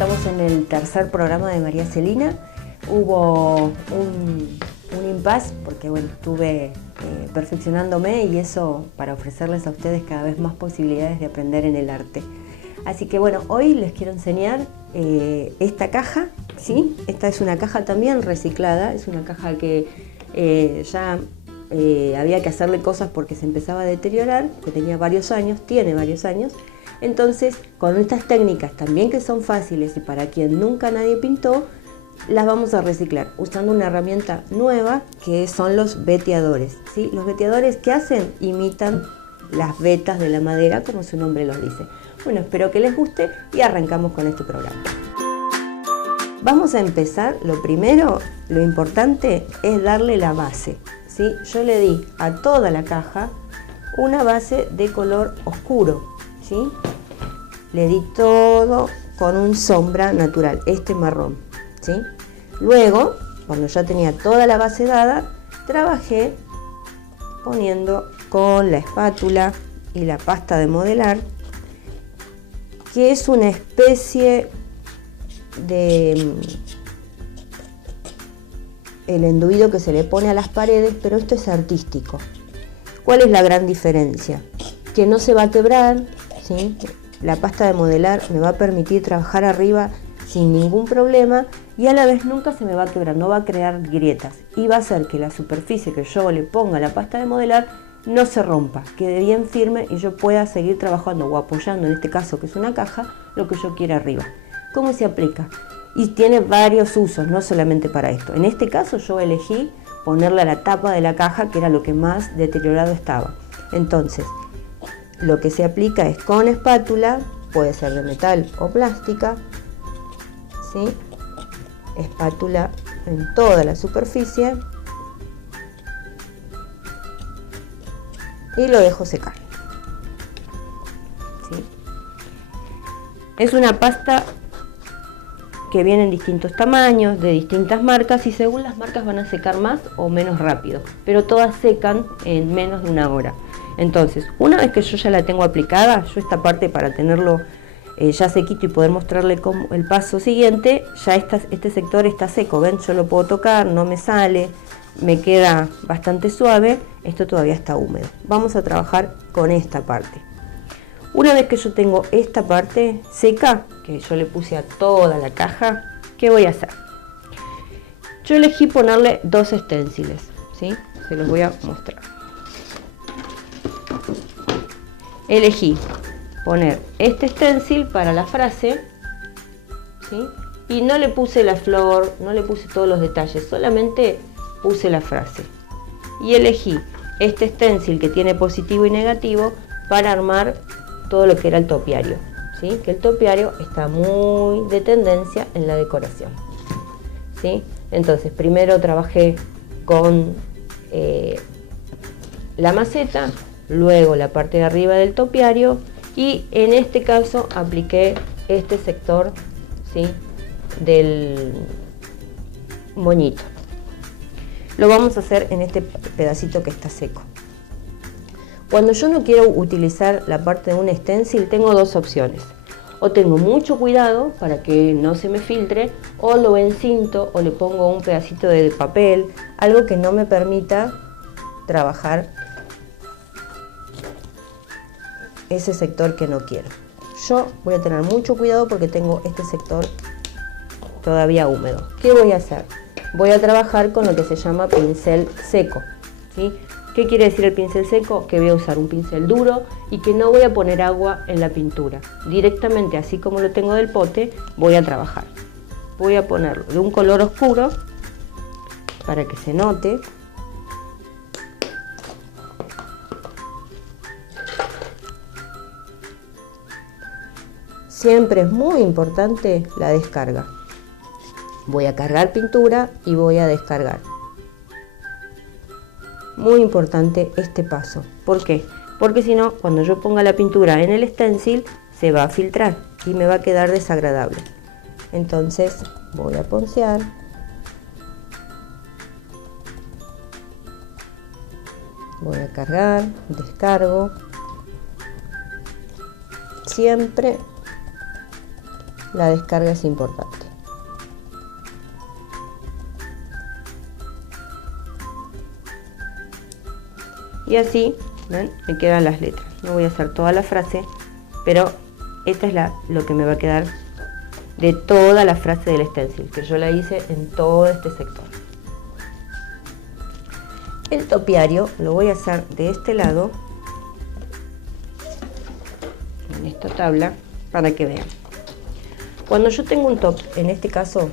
estamos en el tercer programa de María Celina. Hubo un impasse porque bueno, estuve perfeccionándome y eso para ofrecerles a ustedes cada vez más posibilidades de aprender en el arte. Así que bueno, hoy les quiero enseñar esta caja, ¿sí? Esta es una caja también reciclada, es una caja que ya había que hacerle cosas porque se empezaba a deteriorar, que tenía varios años, tiene varios años. Entonces, con estas técnicas también que son fáciles y para quien nunca nadie pintó, las vamos a reciclar usando una herramienta nueva que son los veteadores, ¿sí? Los veteadores, ¿qué hacen? Imitan las vetas de la madera, como su nombre los dice. Bueno, espero que les guste y arrancamos con este programa. Vamos a empezar, lo primero, lo importante es darle la base, ¿sí? Yo le di a toda la caja una base de color oscuro, ¿sí? Le di todo con un sombra natural, este marrón, ¿sí? Luego, cuando ya tenía toda la base dada, trabajé poniendo con la espátula y la pasta de modelar, que es una especie de el enduido que se le pone a las paredes, pero esto es artístico. ¿Cuál es la gran diferencia? Que no se va a quebrar, ¿sí? La pasta de modelar me va a permitir trabajar arriba sin ningún problema y a la vez nunca se me va a quebrar, no va a crear grietas y va a hacer que la superficie que yo le ponga a la pasta de modelar no se rompa, quede bien firme y yo pueda seguir trabajando o apoyando, en este caso que es una caja, lo que yo quiera arriba. ¿Cómo se aplica? Y tiene varios usos, no solamente para esto. En este caso yo elegí ponerle a la tapa de la caja, que era lo que más deteriorado estaba. Entonces, lo que se aplica es con espátula, puede ser de metal o plástica, ¿sí? Espátula en toda la superficie y lo dejo secar, ¿sí? Es una pasta que viene en distintos tamaños, de distintas marcas y según las marcas van a secar más o menos rápido, pero todas secan en menos de una hora. Entonces, una vez que yo ya la tengo aplicada, yo esta parte para tenerlo ya sequito y poder mostrarle el paso siguiente, ya este sector está seco, ven, yo lo puedo tocar, no me sale, me queda bastante suave, esto todavía está húmedo. Vamos a trabajar con esta parte. Una vez que yo tengo esta parte seca, que yo le puse a toda la caja, ¿qué voy a hacer? Yo elegí ponerle dos esténciles, ¿sí? Se los voy a mostrar. Elegí poner este stencil para la frase, ¿sí? Y no le puse la flor, no le puse todos los detalles, solamente puse la frase. Y elegí este stencil que tiene positivo y negativo para armar todo lo que era el topiario, ¿sí? Que el topiario está muy de tendencia en la decoración, ¿sí? Entonces primero trabajé con la maceta, luego la parte de arriba del topiario y en este caso apliqué este sector, ¿sí? Del moñito. Lo vamos a hacer en este pedacito que está seco. Cuando yo no quiero utilizar la parte de un stencil, tengo dos opciones. O tengo mucho cuidado para que no se me filtre, o lo encinto o le pongo un pedacito de papel, algo que no me permita trabajar ese sector que no quiero. Yo voy a tener mucho cuidado porque tengo este sector todavía húmedo. ¿Qué voy a hacer? Voy a trabajar con lo que se llama pincel seco, ¿sí? ¿Qué quiere decir el pincel seco? Que voy a usar un pincel duro y que no voy a poner agua en la pintura. Directamente, así como lo tengo del pote, voy a trabajar. Voy a ponerlo de un color oscuro para que se note. Siempre es muy importante la descarga. Voy a cargar pintura y voy a descargar. Muy importante este paso. ¿Por qué? Porque si no, cuando yo ponga la pintura en el stencil, se va a filtrar y me va a quedar desagradable. Entonces voy a poncear. Voy a cargar, descargo. Siempre la descarga es importante. Y así, ¿ven? Me quedan las letras. No voy a hacer toda la frase, pero esta es lo que me va a quedar de toda la frase del stencil, que yo la hice en todo este sector. El topiario lo voy a hacer de este lado, en esta tabla, para que vean. Cuando yo tengo un top, en este caso,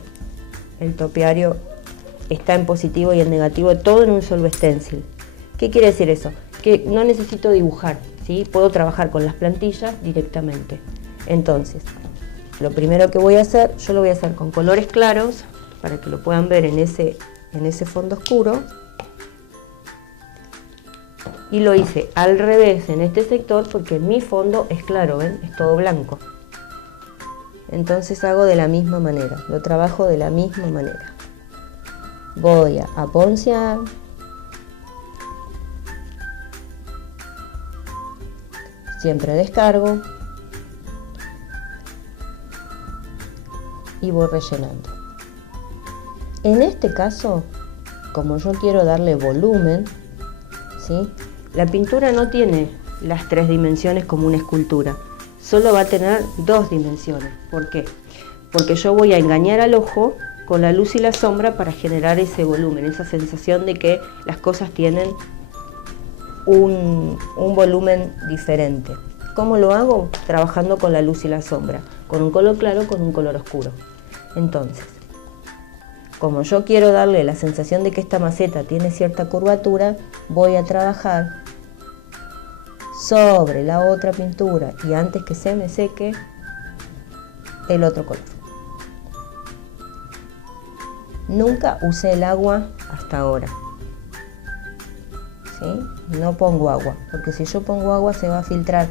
el topiario está en positivo y en negativo, todo en un solo stencil. ¿Qué quiere decir eso? Que no necesito dibujar, ¿sí? Puedo trabajar con las plantillas directamente. Entonces, lo primero que voy a hacer, yo lo voy a hacer con colores claros, para que lo puedan ver en ese fondo oscuro. Y lo hice al revés en este sector porque mi fondo es claro, ¿ven? Es todo blanco. Entonces hago de la misma manera, lo trabajo de la misma manera. Voy a poncear. Siempre descargo. Y voy rellenando. En este caso, como yo quiero darle volumen, ¿sí? La pintura no tiene las 3 dimensiones como una escultura, solo va a tener 2 dimensiones. ¿Por qué? Porque yo voy a engañar al ojo con la luz y la sombra para generar ese volumen, esa sensación de que las cosas tienen un volumen diferente. ¿Cómo lo hago? Trabajando con la luz y la sombra, con un color claro, con un color oscuro. Entonces, como yo quiero darle la sensación de que esta maceta tiene cierta curvatura, voy a trabajar sobre la otra pintura y antes que se me seque, el otro color. Nunca usé el agua hasta ahora, ¿sí? No pongo agua, porque si yo pongo agua se va a filtrar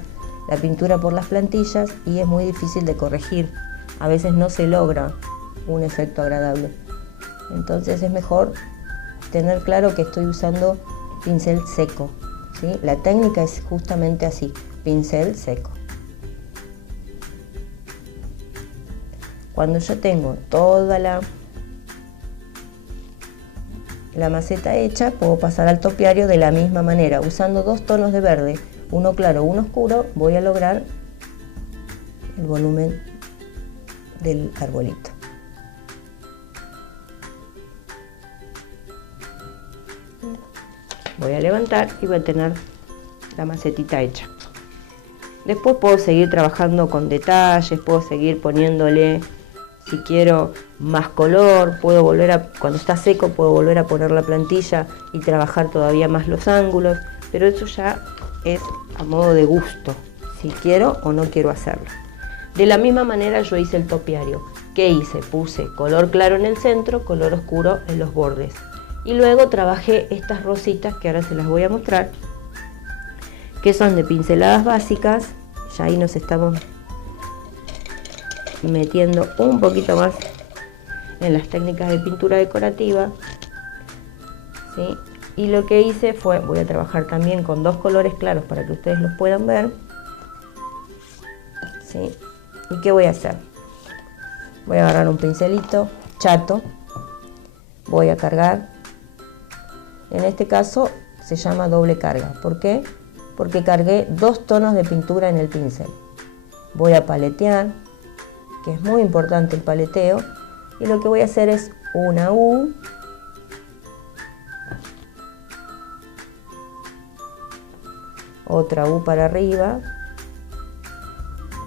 la pintura por las plantillas y es muy difícil de corregir. A veces no se logra un efecto agradable. Entonces es mejor tener claro que estoy usando pincel seco, ¿sí? La técnica es justamente así, pincel seco. Cuando yo tengo toda la maceta hecha, puedo pasar al topiario de la misma manera. Usando 2 tonos de verde, uno claro, uno oscuro, voy a lograr el volumen del arbolito. Voy a levantar y voy a tener la macetita hecha. Después puedo seguir trabajando con detalles, puedo seguir poniéndole, si quiero, más color, cuando está seco puedo volver a poner la plantilla y trabajar todavía más los ángulos, pero eso ya es a modo de gusto, si quiero o no quiero hacerlo. De la misma manera yo hice el topiario. ¿Qué hice? Puse color claro en el centro, color oscuro en los bordes. Y luego trabajé estas rositas que ahora se las voy a mostrar, que son de pinceladas básicas. Ya ahí nos estamos metiendo un poquito más en las técnicas de pintura decorativa, ¿sí? Y lo que hice fue, voy a trabajar también con 2 colores claros para que ustedes los puedan ver, ¿sí? ¿Y qué voy a hacer? Voy a agarrar un pincelito chato, voy a cargar. En este caso se llama doble carga. ¿Por qué? Porque cargué 2 tonos de pintura en el pincel. Voy a paletear, que es muy importante el paleteo, y lo que voy a hacer es una U, otra U para arriba,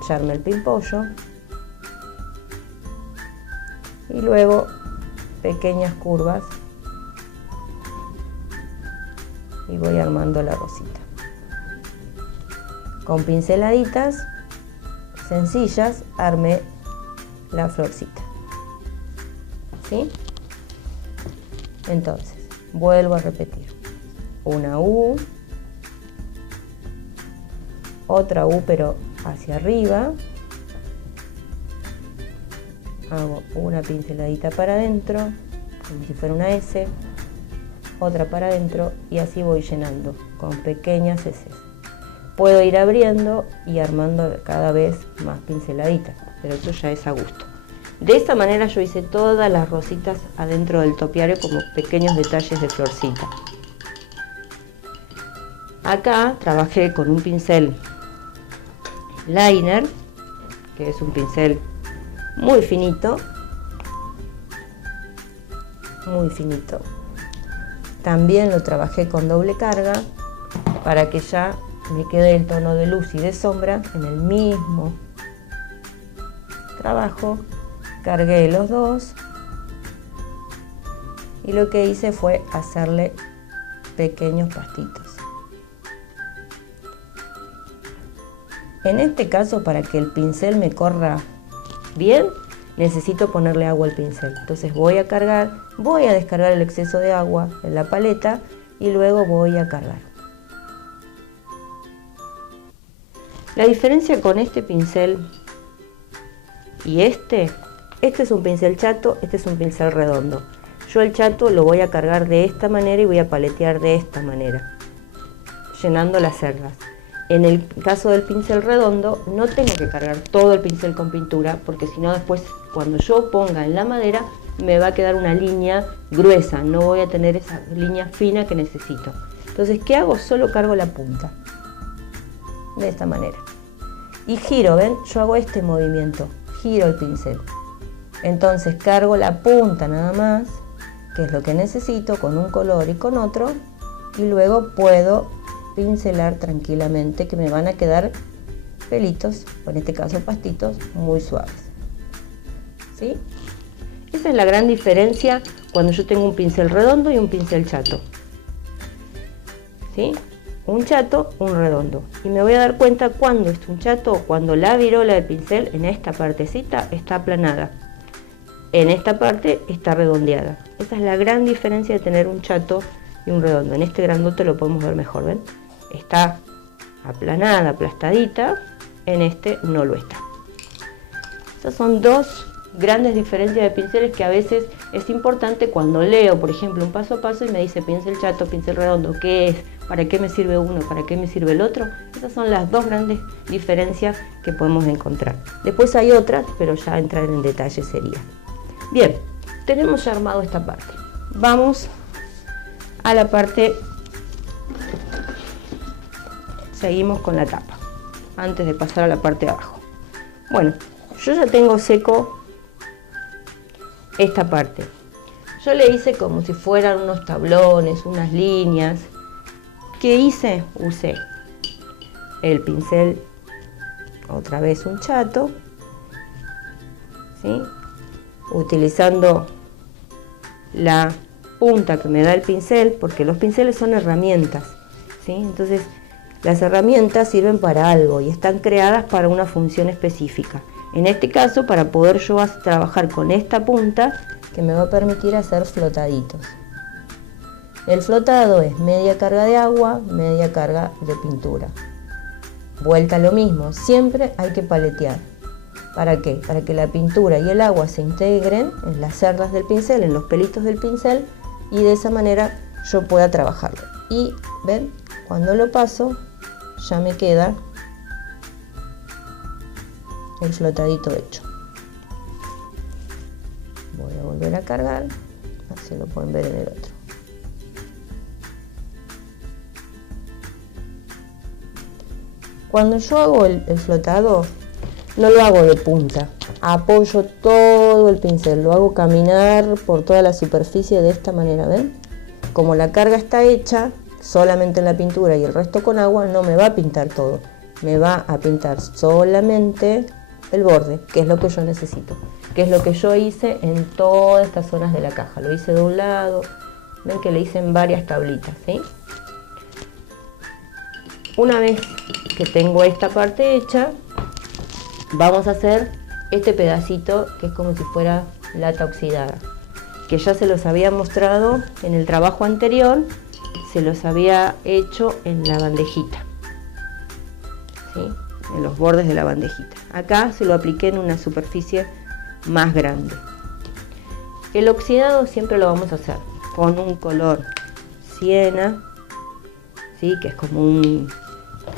echarme el pimpollo, y luego pequeñas curvas y voy armando la rosita con pinceladitas sencillas. Armé la florcita, ¿sí? Entonces vuelvo a repetir una U, otra U pero hacia arriba, hago una pinceladita para adentro como si fuera una S, otra para adentro y así voy llenando con pequeñas heces. Puedo ir abriendo y armando cada vez más pinceladitas. pero eso ya es a gusto. De esa manera yo hice todas las rositas adentro del topiario como pequeños detalles de florcita. Acá trabajé con un pincel liner, que es un pincel muy finito, muy finito. También lo trabajé con doble carga para que ya me quede el tono de luz y de sombra en el mismo trabajo. Cargué los dos y lo que hice fue hacerle pequeños pastitos. En este caso, para que el pincel me corra bien, necesito ponerle agua al pincel. Entonces voy a descargar el exceso de agua en la paleta y luego voy a cargar. La diferencia con este pincel y este es un pincel chato, este es un pincel redondo. Yo el chato lo voy a cargar de esta manera y voy a paletear de esta manera, llenando las cerdas. En el caso del pincel redondo no tengo que cargar todo el pincel con pintura, porque si no después cuando yo ponga en la madera me va a quedar una línea gruesa, no voy a tener esa línea fina que necesito. Entonces, ¿qué hago? Solo cargo la punta, de esta manera. Y giro, ¿ven? Yo hago este movimiento, giro el pincel. Entonces cargo la punta nada más, que es lo que necesito, con un color y con otro, y luego puedo pincelar tranquilamente, que me van a quedar pelitos, o en este caso pastitos, muy suaves. ¿Sí? Esa es la gran diferencia cuando yo tengo un pincel redondo y un pincel chato. ¿Sí? Un chato, un redondo. Y me voy a dar cuenta cuando es un chato, cuando la virola del pincel en esta partecita está aplanada. En esta parte está redondeada. Esa es la gran diferencia de tener un chato y un redondo. En este grandote lo podemos ver mejor, ¿ven? Está aplanada, aplastadita, en este no lo está. Esas son dos grandes diferencias de pinceles que a veces es importante cuando leo, por ejemplo, un paso a paso y me dice pincel chato, pincel redondo, ¿qué es? ¿Para qué me sirve uno? ¿Para qué me sirve el otro? Esas son las dos grandes diferencias que podemos encontrar. Después hay otras, pero ya entrar en detalle sería. Bien, tenemos ya armado esta parte. Vamos a la parte. Seguimos con la tapa, antes de pasar a la parte de abajo. Bueno, yo ya tengo seco esta parte. Yo le hice como si fueran unos tablones, unas líneas. ¿Qué hice? Usé el pincel, otra vez un chato, ¿sí? Utilizando la punta que me da el pincel, porque los pinceles son herramientas, ¿sí? Entonces las herramientas sirven para algo y están creadas para una función específica. En este caso, para poder yo trabajar con esta punta que me va a permitir hacer flotaditos. El flotado es media carga de agua, media carga de pintura. Vuelta lo mismo, siempre hay que paletear. ¿Para qué? Para que la pintura y el agua se integren en las cerdas del pincel, en los pelitos del pincel, y de esa manera yo pueda trabajarlo. Y ven, cuando lo paso ya me queda el flotadito hecho. Voy a volver a cargar, así lo pueden ver en el otro. Cuando yo hago el flotado, no lo hago de punta, apoyo todo el pincel, lo hago caminar por toda la superficie de esta manera, ¿ven? Como la carga está hecha solamente en la pintura y el resto con agua, no me va a pintar todo, me va a pintar solamente el borde, que es lo que yo necesito, que es lo que yo hice en todas estas zonas de la caja. Lo hice de un lado, ven que le hice en varias tablitas, ¿sí? Una vez que tengo esta parte hecha, vamos a hacer este pedacito que es como si fuera lata oxidada, que ya se los había mostrado en el trabajo anterior, se los había hecho en la bandejita, ¿sí? En los bordes de la bandejita. Acá se lo apliqué en una superficie más grande. El oxidado siempre lo vamos a hacer con un color siena, ¿sí? Que es como un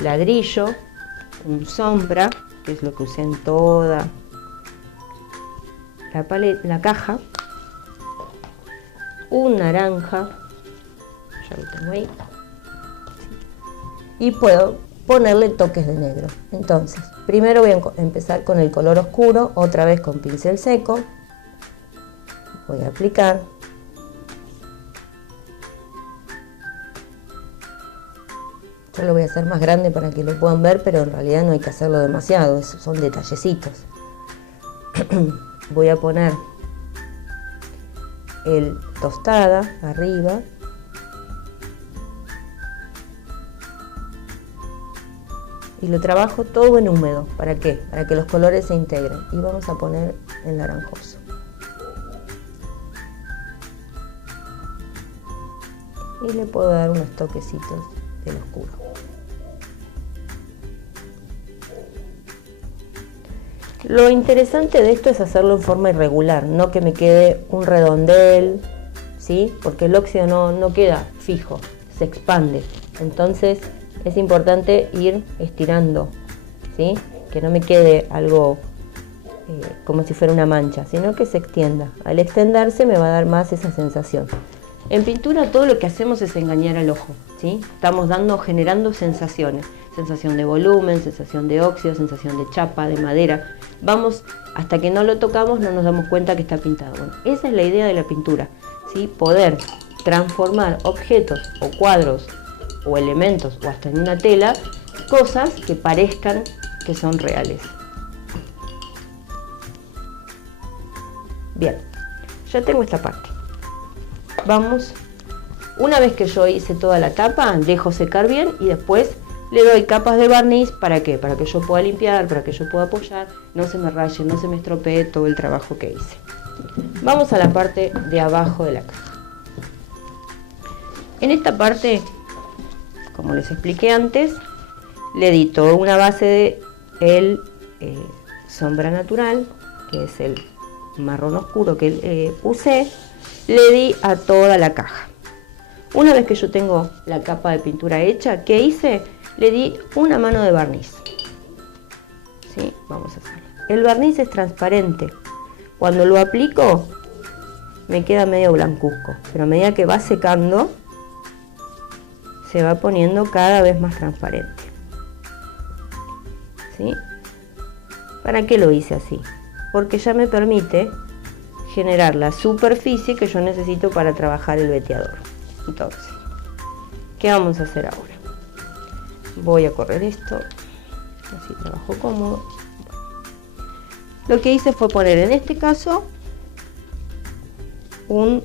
ladrillo, un sombra, que es lo que usé en toda la caja, un naranja, ya lo tengo ahí, y puedo ponerle toques de negro. Entonces, primero voy a empezar con el color oscuro, otra vez con pincel seco, voy a aplicar. Yo lo voy a hacer más grande para que lo puedan ver, pero en realidad no hay que hacerlo demasiado, son detallecitos. Voy a poner el tostada arriba. Y lo trabajo todo en húmedo. ¿Para qué? Para que los colores se integren. Y vamos a poner el naranjoso. Y le puedo dar unos toquecitos del oscuro. Lo interesante de esto es hacerlo en forma irregular, no que me quede un redondel, ¿sí? Porque el óxido no queda fijo, se expande. Entonces es importante ir estirando, ¿sí? Que no me quede algo como si fuera una mancha, sino que se extienda. Al extenderse me va a dar más esa sensación. En pintura todo lo que hacemos es engañar al ojo, ¿sí? Estamos generando sensaciones. Sensación de volumen, sensación de óxido, sensación de chapa, de madera. Vamos, hasta que no lo tocamos no nos damos cuenta que está pintado. Bueno, esa es la idea de la pintura, ¿sí? Poder transformar objetos o cuadros o elementos o hasta en una tela, cosas que parezcan que son reales. Bien, ya tengo esta parte. Vamos, una vez que yo hice toda la tapa, dejo secar bien y después le doy capas de barniz. ¿Para qué? Para que yo pueda limpiar, para que yo pueda apoyar, no se me raye, no se me estropee todo el trabajo que hice. Vamos a la parte de abajo de la caja. En esta parte, como les expliqué antes, le di toda una base de sombra natural, que es el marrón oscuro que usé, le di a toda la caja. Una vez que yo tengo la capa de pintura hecha, ¿qué hice? Le di una mano de barniz. ¿Sí? Vamos a hacerlo. El barniz es transparente. Cuando lo aplico, me queda medio blancuzco, pero a medida que va secando, se va poniendo cada vez más transparente. ¿Sí? ¿Para qué lo hice así? Porque ya me permite generar la superficie que yo necesito para trabajar el veteador. Entonces, ¿qué vamos a hacer ahora? Voy a correr esto, así trabajo cómodo. Lo que hice fue poner en este caso un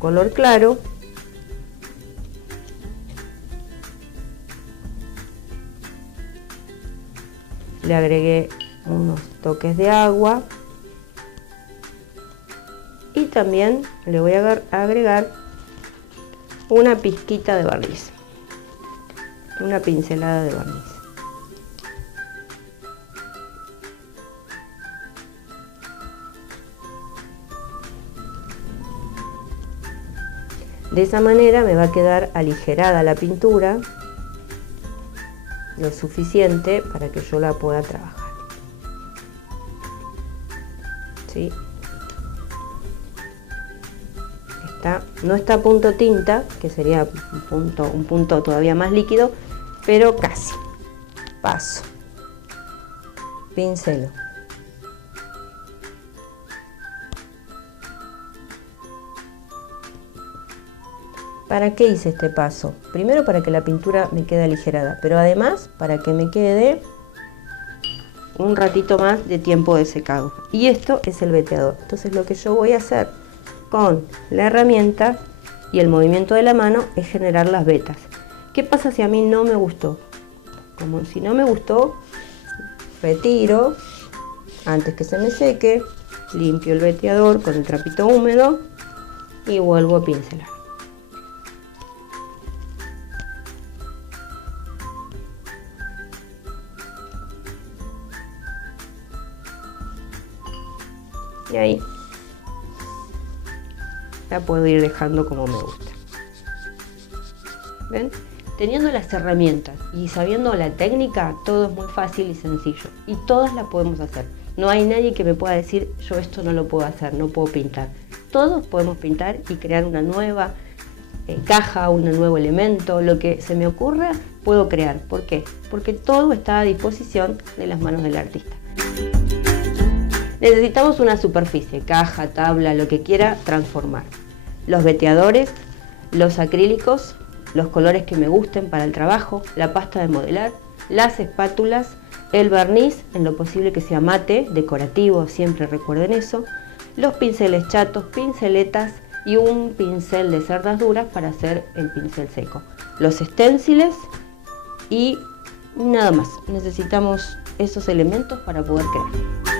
color claro. Le agregué unos toques de agua y también le voy a agregar una pizquita de barniz, una pincelada de barniz. De esa manera me va a quedar aligerada la pintura lo suficiente para que yo la pueda trabajar. ¿Sí? No está a punto tinta, que sería un punto todavía más líquido, pero casi. Paso, pincelo. ¿Para qué hice este paso? Primero para que la pintura me quede aligerada, pero además para que me quede un ratito más de tiempo de secado. Y esto es el veteador. Entonces lo que yo voy a hacer con la herramienta y el movimiento de la mano es generar las vetas. ¿Qué pasa si a mí no me gustó? Como si no me gustó, retiro antes que se me seque, limpio el veteador con el trapito húmedo y vuelvo a pincelar. Y ahí la puedo ir dejando como me gusta. ¿ven? Teniendo las herramientas y sabiendo la técnica, todo es muy fácil y sencillo. Y todas las podemos hacer. No hay nadie que me pueda decir, yo esto no lo puedo hacer, no puedo pintar. Todos podemos pintar y crear una nueva caja, un nuevo elemento, lo que se me ocurra, puedo crear. ¿Por qué? Porque todo está a disposición de las manos del artista. Necesitamos una superficie, caja, tabla, lo que quiera transformar. Los veteadores, los acrílicos, los colores que me gusten para el trabajo, la pasta de modelar, las espátulas, el barniz, en lo posible que sea mate, decorativo, siempre recuerden eso, los pinceles chatos, pinceletas y un pincel de cerdas duras para hacer el pincel seco. Los esténciles y nada más. Necesitamos esos elementos para poder crear.